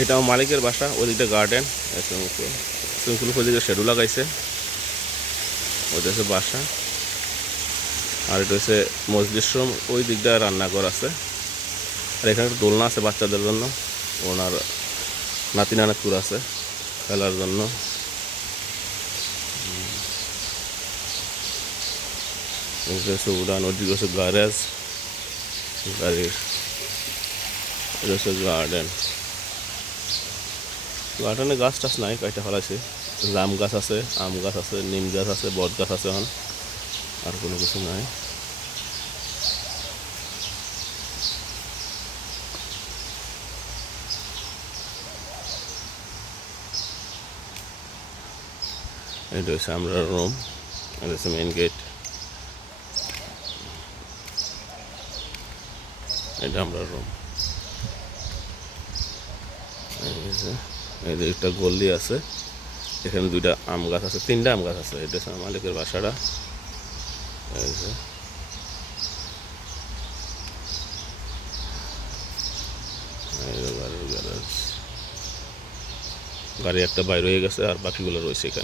এটা আমার মালিকের বাসা, ওইদিকটা গার্ডেন, সুইমিং পুল ওইদিকে শেডু লাগাইছে, ওইটা হচ্ছে বাসা। আর এটা হচ্ছে মসজিদ রুম, ওই দিকটা রান্নাঘর আছে। আর এখানে একটা দোলনা আছে বাচ্চাদের জন্য, ওনার নাতি নানাতুর আছে খেলার জন্য। উড়ান, ওদিকে হচ্ছে গ্যারেজ গাড়ির, এটা হচ্ছে গার্ডেন। গার্ডেনে গাছ টাছ নাই, কাইটা ফেলাইছে। জাম গাছ আছে, আম গাছ আছে, নিম গাছ আছে, বট গাছ আছে, এখন আর কোনো কিছু নাই। এটা হচ্ছে আমরা রুম, এটা হচ্ছে মেইন গেট, এটা আমরা রুম। এই যে একটা গল্লি আছে, এখানে দুইটা আম গাছ আছে, তিনটা আম গাছ আছে। এটা হচ্ছে মালিকের বাসাটা। এই যে গাড়ির গ্যারেজ, গাড়ি একটা বাইরে হয়ে গেছে আর বাকিগুলো রয়েছে এখানে।